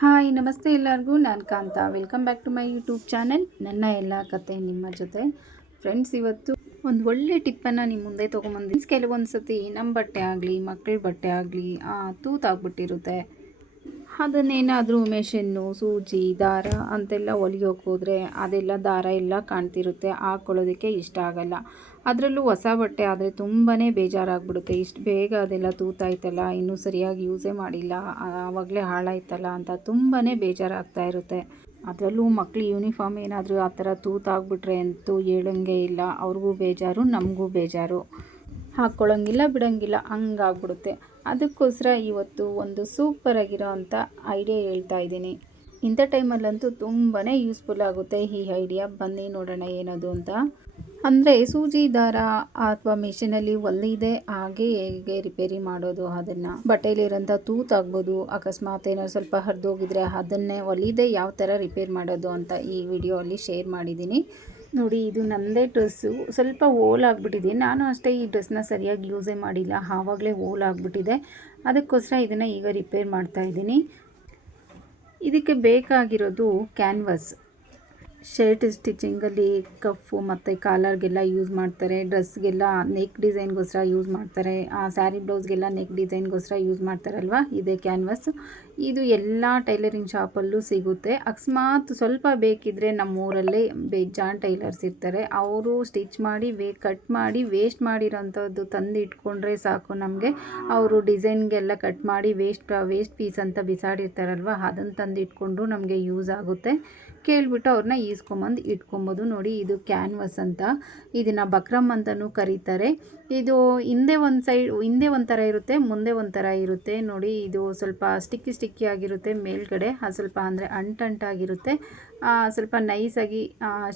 Hi, ನಮಸ್ತೆ ಎಲ್ಲರಿಗೂ. ನಾನು Kantha. Welcome back to my YouTube channel ನನ್ನ ಎಲ್ಲ ಕತೆ ನಿಮ್ಮ ಜೊತೆ. ಫ್ರೆಂಡ್ಸ್ ಇವತ್ತು ಒಂದು ಒಳ್ಳೆ ಟಿಪ್ಪನ್ನು ನಿಮ್ಮ ಮುಂದೆ ತೊಗೊಂಬಂದು ಕೆಲವೊಂದು ಸತಿ ನಮ್ಮ ಬಟ್ಟೆ ಆಗಲಿ ಮಕ್ಕಳ ಬಟ್ಟೆ ಆಗಲಿ ತೂತಾಗ್ಬಿಟ್ಟಿರುತ್ತೆ. ಅದನ್ನೇನಾದರೂ ಮೆಷಿನ್ನು ಸೂಜಿ, ದಾರ ಅಂತೆಲ್ಲ ಹೊಲಿಯೋಕೆ ಹೋದರೆ ಅದೆಲ್ಲ ದಾರ ಎಲ್ಲ ಕಾಣ್ತಿರುತ್ತೆ. ಹಾಕ್ಕೊಳ್ಳೋದಕ್ಕೆ ಇಷ್ಟ ಆಗಲ್ಲ. ಅದರಲ್ಲೂ ಹೊಸ ಬಟ್ಟೆ ಆದರೆ ತುಂಬಾ ಬೇಜಾರಾಗ್ಬಿಡುತ್ತೆ. ಇಷ್ಟು ಬೇಗ ಅದೆಲ್ಲ ತೂತಾಯ್ತಲ್ಲ, ಇನ್ನೂ ಸರಿಯಾಗಿ ಯೂಸೇ ಮಾಡಿಲ್ಲ, ಆವಾಗಲೇ ಹಾಳಾಯ್ತಲ್ಲ ಅಂತ ತುಂಬಾ ಬೇಜಾರಾಗ್ತಾ ಇರುತ್ತೆ. ಅದರಲ್ಲೂ ಮಕ್ಳು ಯೂನಿಫಾರ್ಮ್ ಏನಾದರೂ ಆ ಥರ ತೂತಾಗ್ಬಿಟ್ರೆ ಅಂತೂ ಹೇಳೋಂಗೆ ಇಲ್ಲ. ಅವ್ರಿಗೂ ಬೇಜಾರು, ನಮಗೂ ಬೇಜಾರು. ಹಾಕ್ಕೊಳ್ಳೋಂಗಿಲ್ಲ, ಬಿಡೋಂಗಿಲ್ಲ, ಹಂಗಾಗ್ಬಿಡುತ್ತೆ. ಅದಕ್ಕೋಸ್ಕರ ಇವತ್ತು ಒಂದು ಸೂಪರಾಗಿರೋ ಅಂಥ ಐಡಿಯಾ ಹೇಳ್ತಾ ಇದ್ದೀನಿ. ಇಂಥ ಟೈಮಲ್ಲಂತೂ ತುಂಬಾ ಯೂಸ್ಫುಲ್ ಆಗುತ್ತೆ ಈ ಐಡಿಯಾ ಬನ್ನಿ ನೋಡೋಣ ಏನದು ಅಂತ. ಅಂದರೆ ಸೂಜಿ ದಾರ ಅಥವಾ ಮಿಷಿನಲ್ಲಿ ಒಲ್ಲಿದೆ ಹಾಗೆ ಹೇಗೆ ರಿಪೇರಿ ಮಾಡೋದು ಅದನ್ನು. ಬಟ್ಟೆಲಿರೋಂಥ ತೂತಾಗ್ಬೋದು ಅಕಸ್ಮಾತ್ ಏನಾದ್ರು ಸ್ವಲ್ಪ ಹರಿದೋಗಿದ್ರೆ ಅದನ್ನೇ ಒಲಿದೆ, ಯಾವ ಥರ ರಿಪೇರ್ ಮಾಡೋದು ಅಂತ ಈ ವಿಡಿಯೋ ಅಲ್ಲಿ ಶೇರ್ ಮಾಡಿದ್ದೀನಿ. ನೋಡಿ, ಇದು ನನ್ನದೇ ಡ್ರೆಸ್ಸು. ಸ್ವಲ್ಪ ಓಲ್ ಆಗಿಬಿಟ್ಟಿದೆ. ನಾನು ಅಷ್ಟೇ ಈ ಡ್ರೆಸ್ನ ಸರಿಯಾಗಿ ಯೂಸೇ ಮಾಡಿಲ್ಲ. ಆವಾಗಲೇ ಓಲ್ ಆಗಿಬಿಟ್ಟಿದೆ. ಅದಕ್ಕೋಸ್ಕರ ಇದನ್ನು ಈಗ ರಿಪೇರ್ ಮಾಡ್ತಾ ಇದ್ದೀನಿ. ಇದಕ್ಕೆ ಬೇಕಾಗಿರೋದು ಕ್ಯಾನ್ವಸ್. ಶರ್ಟ್ ಸ್ಟಿಚಿಂಗಲ್ಲಿ ಕಫು ಮತ್ತು ಕಾಲರ್ಗೆಲ್ಲ ಯೂಸ್ ಮಾಡ್ತಾರೆ. ಡ್ರೆಸ್ಗೆಲ್ಲ ನೆಕ್ ಡಿಸೈನ್ಗೋಸ್ಕರ ಯೂಸ್ ಮಾಡ್ತಾರೆ. ಆ ಸ್ಯಾರಿ ಬ್ಲೌಸ್ಗೆಲ್ಲ ನೆಕ್ ಡಿಸೈನ್ಗೋಸ್ಕರ ಯೂಸ್ ಮಾಡ್ತಾರಲ್ವ? ಇದೇ ಕ್ಯಾನ್ವಸ್ ಇದು ಎಲ್ಲ ಟೈಲರಿಂಗ್ ಶಾಪಲ್ಲೂ ಸಿಗುತ್ತೆ. ಅಕಸ್ಮಾತ್ ಸ್ವಲ್ಪ ಬೇಕಿದ್ದರೆ ನಮ್ಮೂರಲ್ಲೇ ಬೇಜಾನ್ ಟೈಲರ್ಸ್ ಇರ್ತಾರೆ. ಅವರು ಸ್ಟಿಚ್ ಮಾಡಿ, ವೇ ಕಟ್ ಮಾಡಿ ವೇಸ್ಟ್ ಮಾಡಿರೋಂಥದ್ದು ತಂದು ಇಟ್ಕೊಂಡ್ರೆ ಸಾಕು ನಮಗೆ. ಅವರು ಡಿಸೈನ್ಗೆಲ್ಲ ಕಟ್ ಮಾಡಿ ವೇಸ್ಟ್ ವೇಸ್ಟ್ ಪೀಸ್ ಅಂತ ಬಿಸಾಡಿರ್ತಾರಲ್ವ? ಅದನ್ನು ತಂದು ಇಟ್ಕೊಂಡು ನಮಗೆ ಯೂಸ್ ಆಗುತ್ತೆ. ಕೇಳಿಬಿಟ್ಟು ಅವ್ರನ್ನ ಈಸ್ಕೊಂಬಂದು ಇಟ್ಕೊಬೋದು. ನೋಡಿ, ಇದು ಕ್ಯಾನ್ವಸ್ ಅಂತ ಇದನ್ನು ಬಕ್ರಮ್ ಅಂತಲೂ ಕರೀತಾರೆ. ಇದು ಹಿಂದೆ ಒಂದು ಸೈಡ್, ಹಿಂದೆ ಒಂಥರ ಇರುತ್ತೆ, ಮುಂದೆ ಒಂಥರ ಇರುತ್ತೆ. ನೋಡಿ, ಇದು ಸ್ವಲ್ಪ ಸ್ಟಿಕ್ಕಿ ಸ್ಟಿಕ್ಕಿ ಆಗಿರುತ್ತೆ ಮೇಲ್ಗಡೆ. ಅದು ಸ್ವಲ್ಪ ಅಂದರೆ ಅಂಟಂಟಾಗಿರುತ್ತೆ. ಸ್ವಲ್ಪ ನೈಸಾಗಿ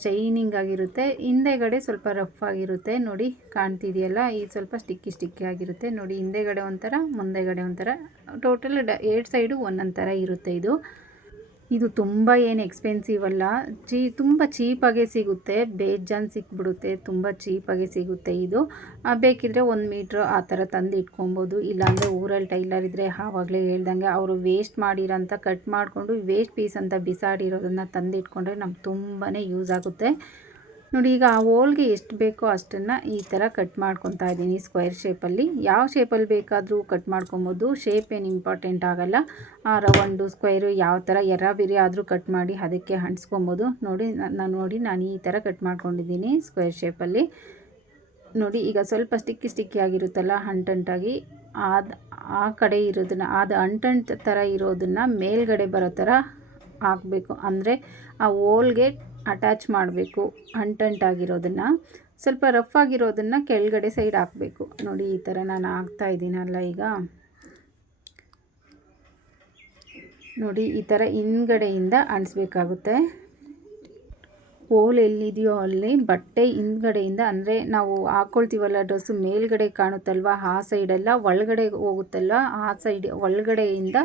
ಶೈನಿಂಗ್ ಆಗಿರುತ್ತೆ. ಹಿಂದೆಗಡೆ ಸ್ವಲ್ಪ ರಫ್ ಆಗಿರುತ್ತೆ. ನೋಡಿ, ಕಾಣ್ತಿದೆಯಲ್ಲ ಇದು ಸ್ವಲ್ಪ ಸ್ಟಿಕ್ಕಿ ಸ್ಟಿಕ್ಕಿ ಆಗಿರುತ್ತೆ. ನೋಡಿ, ಹಿಂದೆಗಡೆ ಒಂಥರ, ಮುಂದೆಗಡೆ ಒಂಥರ. ಟೋಟಲ್ ಡ, ಎರಡು ಸೈಡು ಒಂದೊಂದು ಥರ ಇರುತ್ತೆ ಇದು. ಇದು ತುಂಬ ಏನು ಎಕ್ಸ್ಪೆನ್ಸಿವ್ ಅಲ್ಲ. ಚೀ, ತುಂಬ ಚೀಪಾಗೆ ಸಿಗುತ್ತೆ. ಬೇಜಾನ್ ಸಿಕ್ಬಿಡುತ್ತೆ. ತುಂಬ ಚೀಪಾಗೆ ಸಿಗುತ್ತೆ ಇದು. ಬೇಕಿದ್ರೆ ಒಂದು ಮೀಟ್ರ್ ಆ ಥರ ತಂದು ಇಟ್ಕೊಬೋದು. ಇಲ್ಲಾಂದರೆ ಊರಲ್ಲಿ ಟೈಲರ್ ಇದ್ದರೆ ಆವಾಗಲೇ ಹೇಳ್ದಂಗೆ ಅವರು ವೇಸ್ಟ್ ಮಾಡಿರೋಂಥ ಕಟ್ ಮಾಡಿಕೊಂಡು ವೇಸ್ಟ್ ಪೀಸ್ ಅಂತ ಬಿಸಾಡಿರೋದನ್ನು ತಂದು ಇಟ್ಕೊಂಡ್ರೆ ನಮ್ಗೆ ತುಂಬಾ ಯೂಸ್ ಆಗುತ್ತೆ. ನೋಡಿ, ಈಗ ಆ ಹೋಲ್ಗೆ ಎಷ್ಟು ಬೇಕೋ ಅಷ್ಟನ್ನು ಈ ಥರ ಕಟ್ ಮಾಡ್ಕೊತಾ ಇದ್ದೀನಿ ಸ್ಕ್ವೇರ್ ಶೇಪಲ್ಲಿ. ಯಾವ ಶೇಪಲ್ಲಿ ಬೇಕಾದರೂ ಕಟ್ ಮಾಡ್ಕೊಬೋದು. ಶೇಪ್ ಏನು ಇಂಪಾರ್ಟೆಂಟ್ ಆಗೋಲ್ಲ. ಆ ರೌಂಡು, ಸ್ಕ್ವೇರು ಯಾವ ಥರ ಎರ ಬಿರಿ ಆದರೂ ಕಟ್ ಮಾಡಿ ಅದಕ್ಕೆ ಅಂಟ್ಸ್ಕೊಬೋದು. ನೋಡಿ ನಾನು ನೋಡಿ, ನಾನು ಈ ಥರ ಕಟ್ ಮಾಡ್ಕೊಂಡಿದ್ದೀನಿ ಸ್ಕ್ವೇರ್ ಶೇಪಲ್ಲಿ. ನೋಡಿ, ಈಗ ಸ್ವಲ್ಪ ಸ್ಟಿಕ್ಕಿ ಸ್ಟಿಕ್ಕಿ ಆಗಿರುತ್ತಲ್ಲ ಅಂಟಂಟಾಗಿ ಆದ, ಆ ಕಡೆ ಇರೋದನ್ನು ಅದು ಅಂಟಂಟ್ ಥರ ಇರೋದನ್ನು ಮೇಲ್ಗಡೆ ಬರೋ ಥರ ಹಾಕಬೇಕು. ಅಂದರೆ ಆ ಓಲ್ಗೆ ಅಟ್ಯಾಚ್ ಮಾಡಬೇಕು ಅಂಟಂಟಾಗಿರೋದನ್ನು ಸ್ವಲ್ಪ ರಫ್ ಆಗಿರೋದನ್ನು ಕೆಳಗಡೆ ಸೈಡ್ ಹಾಕಬೇಕು. ನೋಡಿ, ಈ ಥರ ನಾನು ಹಾಕ್ತಾ ಇದ್ದೀನಲ್ಲ ಈಗ. ನೋಡಿ, ಈ ಥರ ಹಿಂದ್ಗಡೆಯಿಂದ ಅಂಟಿಸ್ಬೇಕಾಗುತ್ತೆ. ಹೋಲ್ ಎಲ್ಲಿದೆಯೋ ಅಲ್ಲಿ, ಬಟ್ಟೆ ಹಿಂದ್ಗಡೆಯಿಂದ, ಅಂದರೆ ನಾವು ಹಾಕ್ಕೊಳ್ತೀವಲ್ಲ ಡ್ರೆಸ್ಸು ಮೇಲ್ಗಡೆ ಕಾಣುತ್ತಲ್ವ, ಆ ಸೈಡೆಲ್ಲ ಒಳಗಡೆ ಹೋಗುತ್ತಲ್ವ, ಆ ಸೈಡ್, ಒಳಗಡೆಯಿಂದ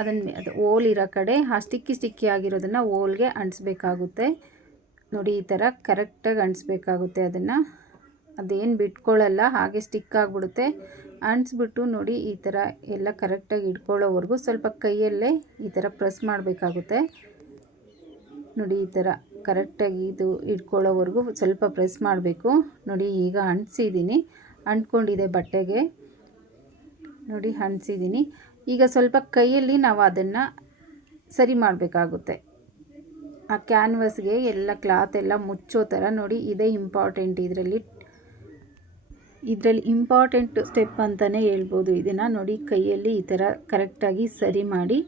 ಅದನ್ನು, ಅದು ಓಲ್ ಇರೋ ಕಡೆ, ಆ ಸ್ಟಿಕ್ಕಿ ಸ್ಟಿಕ್ಕಿ ಆಗಿರೋದನ್ನು ಹೋಲ್ಗೆ ಅಂಟಿಸ್ಬೇಕಾಗುತ್ತೆ. ನೋಡಿ, ಈ ಥರ ಕರೆಕ್ಟಾಗಿ ಅಂಟಿಸ್ಬೇಕಾಗುತ್ತೆ ಅದನ್ನು. ಅದೇನು ಬಿಟ್ಕೊಳ್ಳಲ್ಲ, ಹಾಗೆ ಸ್ಟಿಕ್ ಆಗಿಬಿಡುತ್ತೆ. ಅಂಟಿಸ್ಬಿಟ್ಟು ನೋಡಿ, ಈ ಥರ ಎಲ್ಲ ಕರೆಕ್ಟಾಗಿ ಇಟ್ಕೊಳ್ಳೋವರೆಗೂ ಸ್ವಲ್ಪ ಕೈಯಲ್ಲೇ ಈ ಥರ ಪ್ರೆಸ್ ಮಾಡಬೇಕಾಗುತ್ತೆ. ನೋಡಿ, ಈ ಥರ ಕರೆಕ್ಟಾಗಿ ಇದು ಇಟ್ಕೊಳ್ಳೋವರೆಗೂ ಸ್ವಲ್ಪ ಪ್ರೆಸ್ ಮಾಡಬೇಕು. ನೋಡಿ, ಈಗ ಅಂಟಿಸಿದ್ದೀನಿ. ಅಂಟ್ಕೊಂಡಿದೆ ಬಟ್ಟೆಗೆ. ನೋಡಿ, ಅಂಟಿಸಿದ್ದೀನಿ. ಈಗ ಸ್ವಲ್ಪ ಕೈಯಲ್ಲಿ ನಾವು ಅದನ್ನು ಸರಿ ಮಾಡಬೇಕಾಗುತ್ತೆ. ಆ ಕ್ಯಾನ್ವಸ್ಗೆ ಎಲ್ಲ ಕ್ಲಾತ್ ಎಲ್ಲ ಮುಚ್ಚೋ ಥರ ನೋಡಿ, ಇದೇ ಇಂಪಾರ್ಟೆಂಟ್ ಇದರಲ್ಲಿ. ಇದರಲ್ಲಿ ಇಂಪಾರ್ಟೆಂಟ್ ಸ್ಟೆಪ್ ಅಂತಲೇ ಹೇಳ್ಬೋದು. ಇದನ್ನು ನೋಡಿ ಕೈಯಲ್ಲಿ ಈ ಥರ ಕರೆಕ್ಟಾಗಿ ಸರಿ ಮಾಡಿ,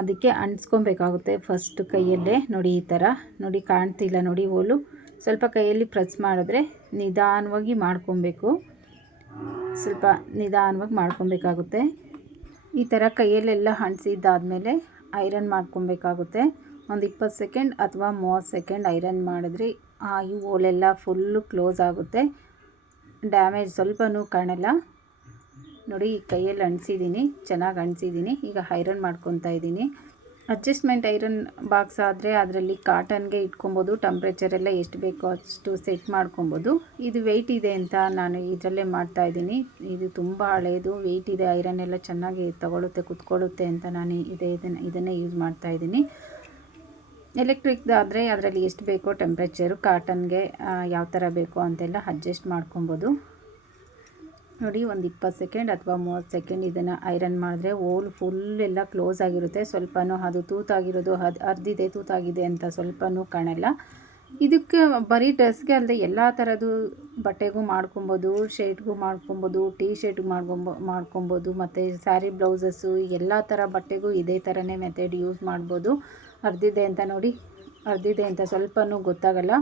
ಅದಕ್ಕೆ ಅಂಟಿಸ್ಕೊಬೇಕಾಗುತ್ತೆ ಫಸ್ಟ್ ಕೈಯಲ್ಲೇ ನೋಡಿ ಈ ಥರ. ನೋಡಿ ಕಾಣ್ತಿಲ್ಲ ನೋಡಿ ಹೋಲು. ಸ್ವಲ್ಪ ಕೈಯಲ್ಲಿ ಪ್ರೆಸ್ ಮಾಡಿದ್ರೆ ನಿಧಾನವಾಗಿ ಮಾಡ್ಕೊಬೇಕು. ಸ್ವಲ್ಪ ನಿಧಾನವಾಗಿ ಮಾಡ್ಕೊಬೇಕಾಗುತ್ತೆ. ಈ ಥರ ಕೈಯಲ್ಲೆಲ್ಲ ಅಂಟಿಸಿದ್ದಾದಮೇಲೆ ಐರನ್ ಮಾಡ್ಕೊಬೇಕಾಗುತ್ತೆ. ಒಂದು ಇಪ್ಪತ್ತು ಸೆಕೆಂಡ್ ಅಥವಾ ಮೂವತ್ತು ಸೆಕೆಂಡ್ ಐರನ್ ಮಾಡಿದ್ರೆ ಈ ಓಲೆಲ್ಲ ಫುಲ್ಲು ಕ್ಲೋಸ್ ಆಗುತ್ತೆ. ಡ್ಯಾಮೇಜ್ ಸ್ವಲ್ಪನೂ ಕಾಣಲ್ಲ. ನೋಡಿ, ಈ ಕೈಯಲ್ಲಿ ಅಣಿಸಿದ್ದೀನಿ ಚೆನ್ನಾಗಿ ಅಣಿಸಿದ್ದೀನಿ ಈಗ ಐರನ್ ಮಾಡ್ಕೊತಾ ಇದ್ದೀನಿ. ಅಡ್ಜಸ್ಟ್ಮೆಂಟ್ ಐರನ್ ಬಾಕ್ಸ್ ಆದರೆ ಅದರಲ್ಲಿ ಕಾಟನ್ಗೆ ಇಟ್ಕೊಬೋದು ಟೆಂಪ್ರೇಚರ್ ಎಲ್ಲ ಎಷ್ಟು ಬೇಕೋ ಅಷ್ಟು ಸೆಟ್ ಮಾಡ್ಕೊಬೋದು. ಇದು ವೆಯ್ಟ್ ಇದೆ ಅಂತ ನಾನು ಇದರಲ್ಲೇ ಮಾಡ್ತಾ ಇದ್ದೀನಿ. ಇದು ತುಂಬ ಹಳೆಯದು ವೆಯ್ಟ್ ಇದೆ, ಐರನ್ ಎಲ್ಲ ಚೆನ್ನಾಗಿ ತಗೊಳುತ್ತೆ, ಕುತ್ಕೊಳ್ಳುತ್ತೆ ಅಂತ ನಾನು ಇದೇ ಇದನ್ನು, ಇದನ್ನೇ ಯೂಸ್ ಮಾಡ್ತಾ ಇದ್ದೀನಿ. ಎಲೆಕ್ಟ್ರಿಕ್ದಾದರೆ ಅದರಲ್ಲಿ ಎಷ್ಟು ಬೇಕೋ ಟೆಂಪ್ರೇಚರು ಕಾಟನ್ಗೆ ಯಾವ ಥರ ಬೇಕೋ ಅಂತೆಲ್ಲ ಅಡ್ಜಸ್ಟ್ ಮಾಡ್ಕೊಬೋದು. ನೋಡಿ, ಒಂದು ಇಪ್ಪತ್ತು ಸೆಕೆಂಡ್ ಅಥವಾ ಮೂವತ್ತು ಸೆಕೆಂಡ್ ಇದನ್ನು ಐರನ್ ಮಾಡಿದ್ರೆ ಓಲ್ ಫುಲ್ ಎಲ್ಲ ಕ್ಲೋಸ್ ಆಗಿರುತ್ತೆ. ಸ್ವಲ್ಪನೂ ಅದು ತೂತಾಗಿರೋದು, ಅದು ಅರ್ದಿದೆ, ತೂತಾಗಿದೆ ಅಂತ ಸ್ವಲ್ಪನೂ ಕಾಣಲ್ಲ. ಇದಕ್ಕೆ ಬರೀ ಡ್ರೆಸ್ಗೆ ಅಲ್ಲದೆ ಎಲ್ಲ ಥರದ್ದು ಬಟ್ಟೆಗೂ ಮಾಡ್ಕೊಬೋದು, ಶರ್ಟ್ಗೂ ಮಾಡ್ಕೊಬೋದು ಟೀ ಶರ್ಟ್ಗೂ ಮಾಡ್ಕೊಂಬ, ಮಾಡ್ಕೊಬೋದು, ಮತ್ತು ಸ್ಯಾರಿ ಬ್ಲೌಸಸ್ಸು ಎಲ್ಲ ಥರ ಬಟ್ಟೆಗೂ ಇದೇ ಥರನೇ ಮೆಥಡ್ ಯೂಸ್ ಮಾಡ್ಬೋದು. ಅರ್ದಿದೆ ಅಂತ ನೋಡಿ, ಅರ್ದಿದೆ ಅಂತ ಸ್ವಲ್ಪನೂ ಗೊತ್ತಾಗಲ್ಲ.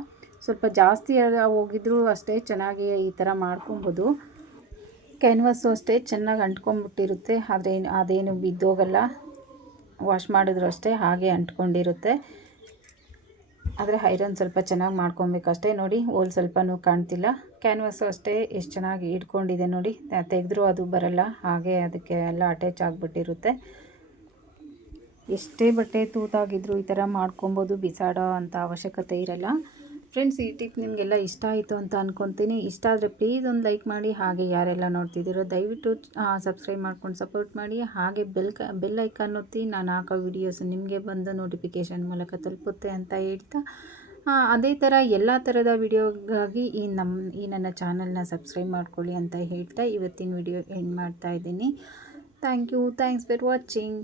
ಸ್ವಲ್ಪ ಜಾಸ್ತಿ ಹೋಗಿದ್ರೂ ಅಷ್ಟೇ ಚೆನ್ನಾಗಿ ಈ ಥರ ಮಾಡ್ಕೊಬೋದು. ಕ್ಯಾನ್ವಸ್ಸು ಅಷ್ಟೇ ಚೆನ್ನಾಗಿ ಅಂಟ್ಕೊಂಡ್ಬಿಟ್ಟಿರುತ್ತೆ, ಆದರೆ ಅದೇನು ಬಿದ್ದೋಗಲ್ಲ. ವಾಶ್ ಮಾಡಿದ್ರು ಅಷ್ಟೇ ಹಾಗೆ ಅಂಟ್ಕೊಂಡಿರುತ್ತೆ. ಆದರೆ ಐರನ್ ಸ್ವಲ್ಪ ಚೆನ್ನಾಗಿ ಮಾಡ್ಕೊಬೇಕಷ್ಟೇ ನೋಡಿ. ಹೋಲ್ ಸ್ವಲ್ಪನೂ ಕಾಣ್ತಿಲ್ಲ. ಕ್ಯಾನ್ವಾಸು ಅಷ್ಟೇ ಎಷ್ಟು ಚೆನ್ನಾಗಿ ಇಟ್ಕೊಂಡಿದೆ ನೋಡಿ. ತೆಗೆದ್ರೂ ಅದು ಬರಲ್ಲ. ಹಾಗೆ ಅದಕ್ಕೆ ಎಲ್ಲ ಅಟ್ಯಾಚ್ ಆಗಿಬಿಟ್ಟಿರುತ್ತೆ. ಎಷ್ಟೇ ಬಟ್ಟೆ ತೂತಾಗಿದ್ರು ಈ ಥರ ಮಾಡ್ಕೊಬೋದು. ಬಿಸಾಡೋ ಅಂಥ ಅವಶ್ಯಕತೆ ಇರಲ್ಲ. ಫ್ರೆಂಡ್ಸ್ ಈ ಟಿಪ್ ನಿಮಗೆಲ್ಲ ಇಷ್ಟ ಆಯಿತು ಅಂತ ಅಂದ್ಕೊತೀನಿ ಇಷ್ಟ ಆದರೆ ಪ್ಲೀಸ್ ಒಂದು ಲೈಕ್ ಮಾಡಿ, ಹಾಗೆ ಯಾರೆಲ್ಲ ನೋಡ್ತಿದ್ದೀರೋ ದಯವಿಟ್ಟು ಸಬ್ಸ್ಕ್ರೈಬ್ ಮಾಡ್ಕೊಂಡು ಸಪೋರ್ಟ್ ಮಾಡಿ. ಹಾಗೆ ಬೆಲ್ ಕ ಬೆಲ್ ಐಕಾನ್ ಒತ್ತಿ ನಾನು ಹಾಕೋ ವಿಡಿಯೋಸ್ ನಿಮಗೆ ಬಂದು ನೋಟಿಫಿಕೇಶನ್ ಮೂಲಕ ತಲುಪುತ್ತೆ ಅಂತ ಹೇಳ್ತಾ ಅದೇ ಥರ ಎಲ್ಲ ಥರದ ವಿಡಿಯೋಗಾಗಿ ಈ ನಮ್ಮ ಈ ನನ್ನ ಚಾನಲ್ನ ಸಬ್ಸ್ಕ್ರೈಬ್ ಮಾಡ್ಕೊಳ್ಳಿ ಅಂತ ಹೇಳ್ತಾ ಇವತ್ತಿನ ವಿಡಿಯೋ ಎಂಡ್ ಮಾಡ್ತಾ ಇದ್ದೀನಿ. Thank you thanks for watching